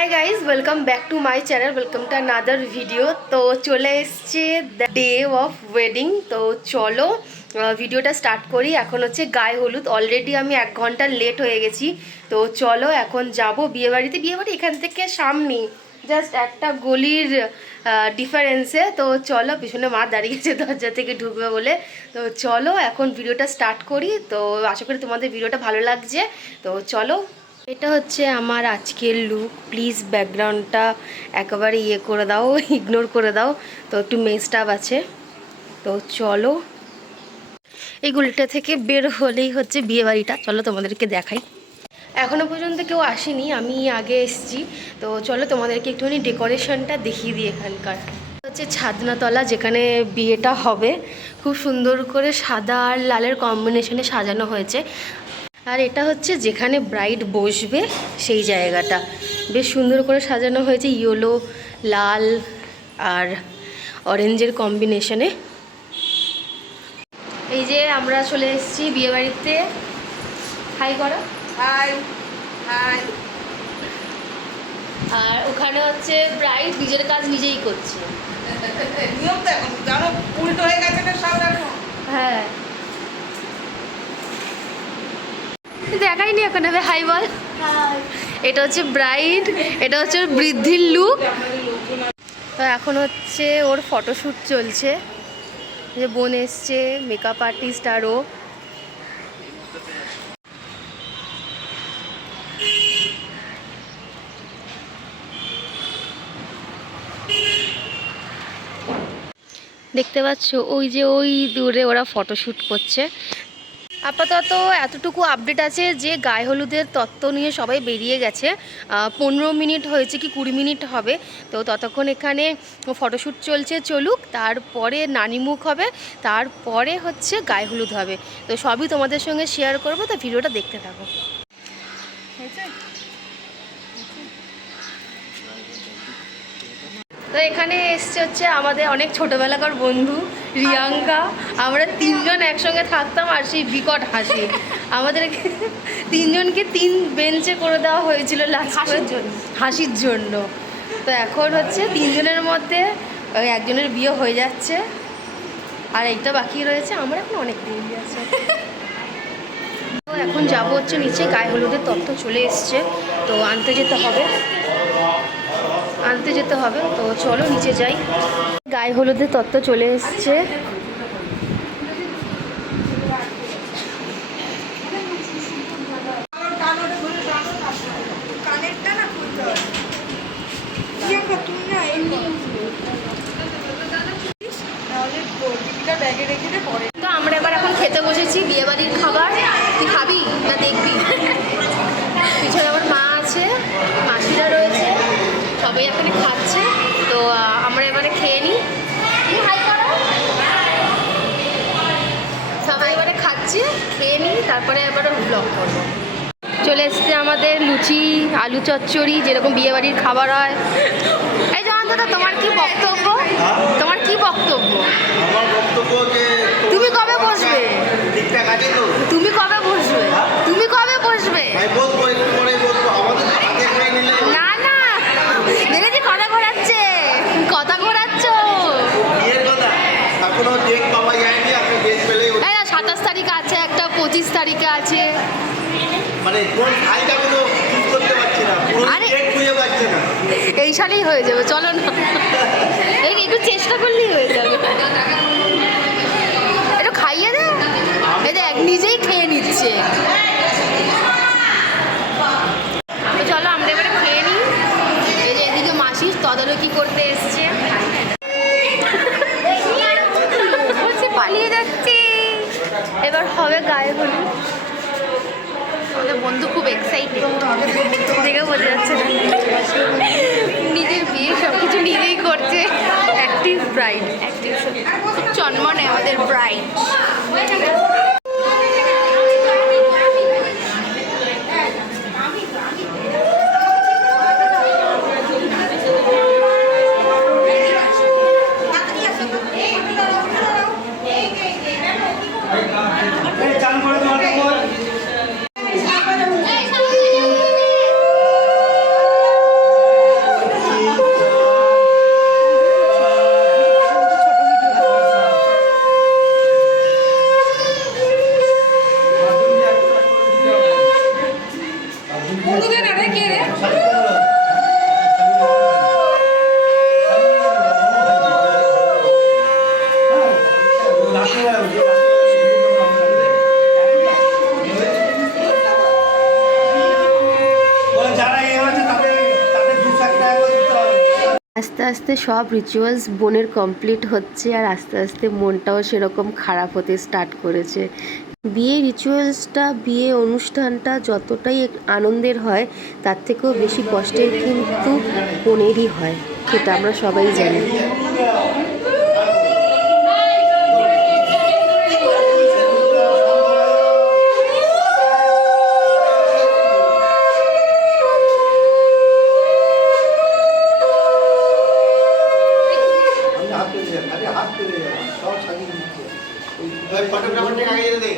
Hi guys, welcome back to my channel, welcome to another video. তো চলে এসছে the day of wedding. তো চলো ভিডিওটা স্টার্ট করি। এখন হচ্ছে গায়ে হলুদ। অলরেডি আমি 1 ঘন্টা লেট হয়ে গেছি। তো চলো এখন যাব বিয়েবাড়িতে। বিয়েবাড়ি এখান থেকে সামনেই, জাস্ট একটা গলির ডিফারেন্সে। তো চলো, পিছনে মা দাঁড়িয়ে গেছে দরজা থেকে ঢুকবে বলে। তো চলো এখন ভিডিওটা স্টার্ট করি। তো আশা করি তোমাদের ভিডিওটা ভালো লাগছে। তো চলো, এটা হচ্ছে আমার আজকের লুক। প্লিজ ব্যাকগ্রাউন্ডটা একেবারে করে দাও, ইগনোর করে দাও। তো একটু মেকআপ আছে। তো চলো, এই গলিটা থেকে বের হলেই হচ্ছে বিয়েবাড়িটা। চলো তোমাদেরকে দেখাই। এখনও পর্যন্ত কেউ আসেনি, আমি আগে এসেছি। তো চলো তোমাদেরকে একটুখানি ডেকোরেশনটা দেখিয়ে দিই। এখানকার হচ্ছে ছাদনাতলা, যেখানে বিয়েটা হবে। খুব সুন্দর করে সাদা আর লালের কম্বিনেশনে সাজানো হয়েছে। আর এটা হচ্ছে যেখানে ব্রাইড বসবে সেই জায়গাটা বেশ সুন্দর করে সাজানো হয়েছে, ইয়েলো, লাল আর অরেঞ্জের কম্বিনেশনে। এই যে আমরা চলে এসেছি বিয়েবাড়িতে। হাই করো। High high. আর ওখানে হচ্ছে ব্রাইড নিজের কাজ নিজেই করছে। নিয়ম তো এখন জানো উল্টো হয়ে গেছে না সব এখন। হ্যাঁ, দেখাইনি এখন। হবে হাই বল। এটা হচ্ছে ব্রাইড, এটা হচ্ছে ওর বৃদ্ধির লুক। তো এখন হচ্ছে ওর ফটোশ্যুট চলছে। যে বোন এসছে, মেকআপ আর্টিস্ট আরও। দেখতে পাচ্ছ ওই যে ওই দূরে ওরা ফটোশ্যুট করছে। আপাতত এতটুকু আপডেট আছে যে গায়ে হলুদের তত্ত্ব নিয়ে সবাই বেরিয়ে গেছে। 15 মিনিট হয়েছে কি 20 মিনিট হবে। তো ততক্ষণ এখানে ফটোশ্যুট চলছে, চলুক। তারপরে নানিমুখ হবে, তারপরে হচ্ছে গায়ে হলুদ হবে। তো সবই তোমাদের সঙ্গে শেয়ার করবো। তো ভিডিওটা দেখতে থাকো। তো এখানে এসছে হচ্ছে আমাদের অনেক ছোটোবেলাকার বন্ধু রিয়াঙ্কা। আমরা 3 জন একসঙ্গে থাকতাম আর সেই বিকট হাসি। আমাদের 3 জনকে 3 বেঞ্চে করে দেওয়া হয়েছিল হাসির জন্য। তো এখন হচ্ছে 3 জনের মধ্যে ওই একজনের বিয়ে হয়ে যাচ্ছে আর এইটা বাকি রয়েছে। আমরা এখন অনেক দেরি আছে। তো এখন যাবো হচ্ছে নিচে। গায়ে হলুদের তত্ত্ব চলে এসছে, তো আনতে যেতে হবে। তো চলো নিচে যাই। গায়ে হলুদের তত্ত্ব চলে এসছে। তো আমরা এবার এখন খেতে বসেছি বিয়েবাড়ির খাবার। তুই খাবি না দেখবি? পিছনে আমার মা আছে, মাসিরা রয়েছে, সবাই এখানে খাচ্ছে। তো আমরা এবারে খেয়ে নিই। সবাই এবারে খাচ্ছি, খেয়ে নিই, তারপরে এবারে ব্লগ করবো। চলে এসছে আমাদের লুচি, আলু চচ্চড়ি, যেরকম বিয়েবাড়ির খাবার হয়। এই জানো দাদা, তোমার কি বক্তব্য? তোমার কি বক্তব্য? আমার বক্তব্য যে তুমি কবে বসবে? ঠিকঠাক আছে তো? তুমি কবে বসবে? তুমি কবে বসবে? আমি বলবো, একটু পরে বলবো। আমাদের হাতে খাই নিলে না না, দেখেছি কথা ঘোরাচ্ছে, কথা ঘোরাচ্ছ। বিয়ের কথা এখনো ডেট পাওয়া যায়নি। আপনি ডেট পেলেই 27 তারিখ আছে, একটা 25 তারিখে আছে। মানে কোন খাইটা কোনো চুজ করতে পারছি না, কোন আরে ডেট খুঁজে পাচ্ছি না। এই সালেই হয়ে যাবে, চলো না। এই একটু চেষ্টা করলেই হয়ে যাবে। একটু খাইয়ে দে। এই দেখ নিজেই খেয়ে নিচ্ছে। তো চলো আমরা এবারে খেয়ে নিই। এই যে এদিকে মাসি তদারকি করতে এসছে। পালিয়ে যাচ্ছি। এবার হবে গায়ে হলুদ। আমাদের বন্ধু খুব এক্সাইটেড, দেখে বোঝা যাচ্ছে না। নিজের বিয়ে সব কিছু নিজেই করছে। অ্যাক্টিভ ব্রাইড, অ্যাক্টিভ চন্মনে আমাদের ব্রাইড। আস্তে আস্তে সব রিচুয়ালস বোনের কমপ্লিট হচ্ছে আর আস্তে আস্তে মনটাও সেরকম খারাপ হতে স্টার্ট করেছে। বিয়ে রিচুয়ালসটা, বিয়ে অনুষ্ঠানটা যতটাই আনন্দের হয় তার থেকেও বেশি কষ্টের কিন্তু বোনেরই হয়, সেটা আমরা সবাই জানি। ফটোগ্রাফারটা আগে দে।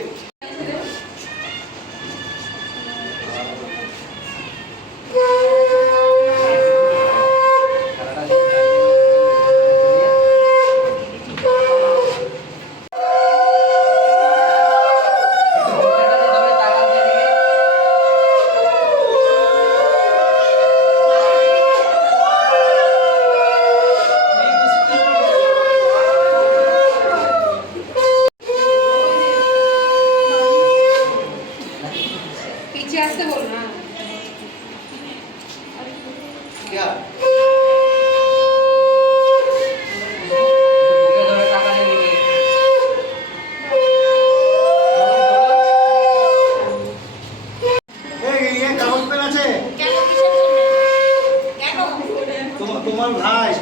তোমার ভাই,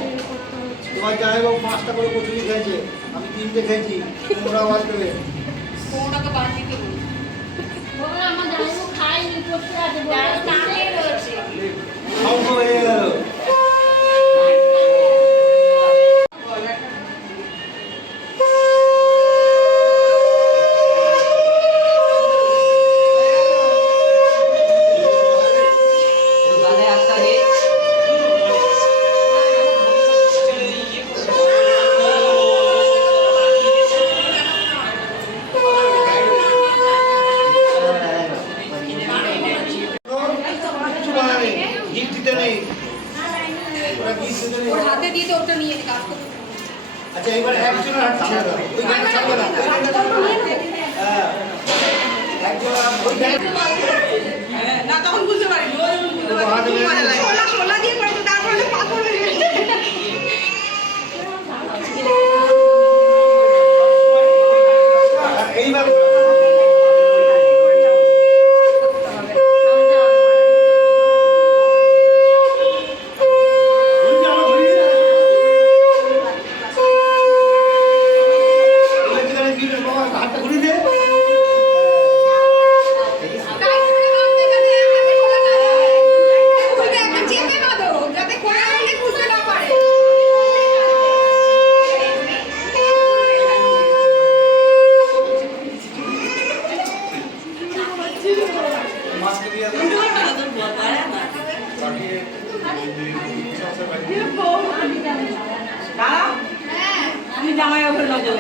তোমার জামাই বাবু 5টা করে কচুরি খেয়েছে, আমি 3টে খেয়েছি, তোমরা আওয়াজ দেবে। কোনটাকে বাদ দিতে বলি। আমার জামাইবাবু খায়নি, করতে আছে, বলে নামে রয়েছে। ধ্বংস হয়ে গেল। ওর হাতে দিয়ে তো ওটা নিয়ে কাজ করতে। আচ্ছা এবার একজনের হাত ছেড়ে দাও, ওই গাড়ি ছাড়বে না, হ্যাঁ একজন ওই গাড়ি না তখন বুঝতে পারিনি, ও যখন বুঝতে পারি মজা লাগে। শোলা দিয়ে করে তো তারপরে পাথর হয়ে গেছে। এইবার হাতটা ঘুরিয়ে দে। আমি জামাই ওপরে নজর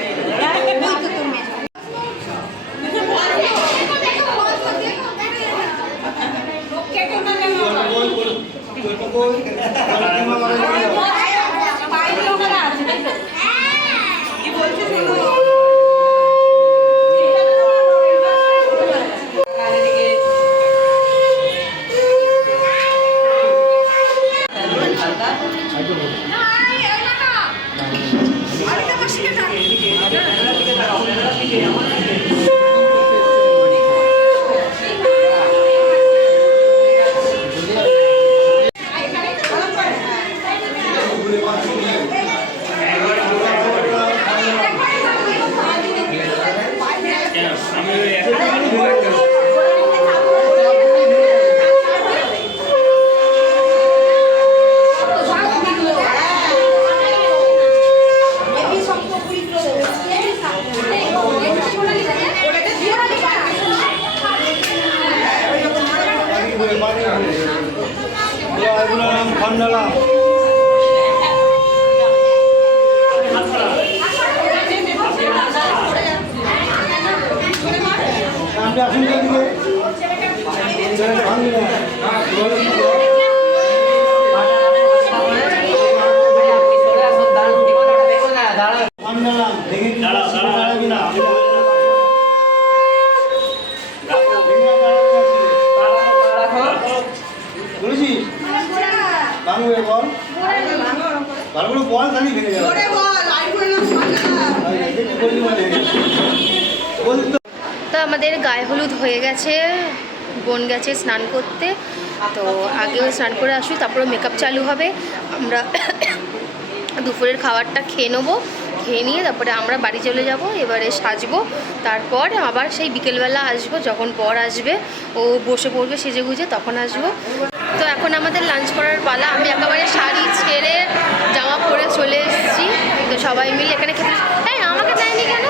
খন্ডলা আপনি আসুন ভাঙি না ভালো করে বল ভালো করে বল তাহলে ভেঙে যাবে জোরে বল, লাইট করে না, ভয় না। কি বললি মানে বলতে তো আমাদের গায়ে হলুদ হয়ে গেছে, বোন গেছে স্নান করতে। তো আগেও স্নান করে আসি, তারপরে মেকআপ চালু হবে। আমরা দুপুরের খাবারটা খেয়ে নেবো, খেয়ে নিয়ে তারপরে আমরা বাড়ি চলে যাব। এবারে সাজবো, তারপর আবার সেই বিকেলবেলা আসবো, যখন বর আসবে ও বসে পড়বে সেজে গুজে, তখন আসবো। তো এখন আমাদের লাঞ্চ করার পালা। আমি একেবারে শাড়ি ছেড়ে জামা পরে চলে এসেছি। তো সবাই মিলে এখানে খেতে, হ্যাঁ আমাকে দেয়নি কেন?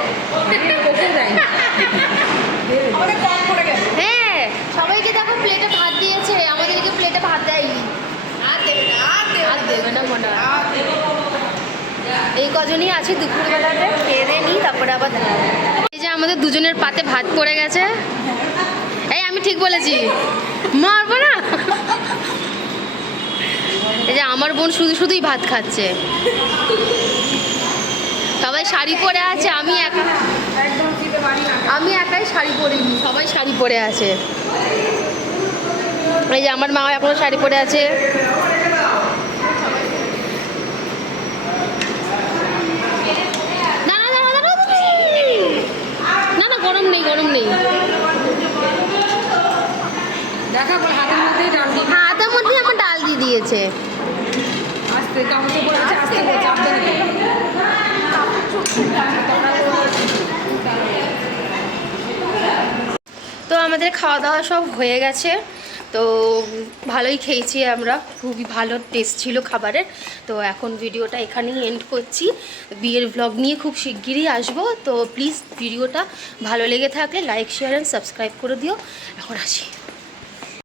আমাদের কম পড়ে গেছে। হ্যাঁ সবাইকে দেখো প্লেটে ভাত দিয়েছে, আমাদেরকে প্লেটে ভাত দেয়নি। আর দেবে না, আর দেবে আর না। দেবে না মনে হয়। আর দেবে না। এই কজনই আছি দুপুরবেলাতে, খেয়ে দিয়ে নিই তারপরে আবার দেখা হবে। এই যে আমাদের দুজনের পাতে ভাত পড়ে গেছে। এই আমি ঠিক বলেছি, মারবো না। এই যে আমার বোন শুধু শুধুই ভাত খাচ্ছে। সবাই শাড়ি পরে আছে, আমি একা, একদম দিতে পারি না। আমি একাই শাড়ি পরিনি, সবাই শাড়ি পরে আছে। এই যে আমার মা এখনো শাড়ি পরে আছে। না না না না না, না না গরম নেই, গরম নেই। দেখা বল, হাতের মধ্যেই ডাল দিবি। হাতের মধ্যে আমার ডাল দিয়ে দিয়েছে। আস্তে কাগজে পড়ে আছে, আস্তে করে চাপ দেবে। তো আমাদের খাওয়া দাওয়া সব হয়ে গেছে। তো ভালোই খেয়েছি আমরা, খুবই ভালো টেস্ট ছিল খাবারের। তো এখন ভিডিওটা এখানেই এন্ড করছি। বিয়ের ব্লগ নিয়ে খুব শিগগিরই আসবো। তো প্লিজ ভিডিওটা ভালো লেগে থাকলে লাইক শেয়ার অ্যান্ড সাবস্ক্রাইব করে দিও। এখন আসি।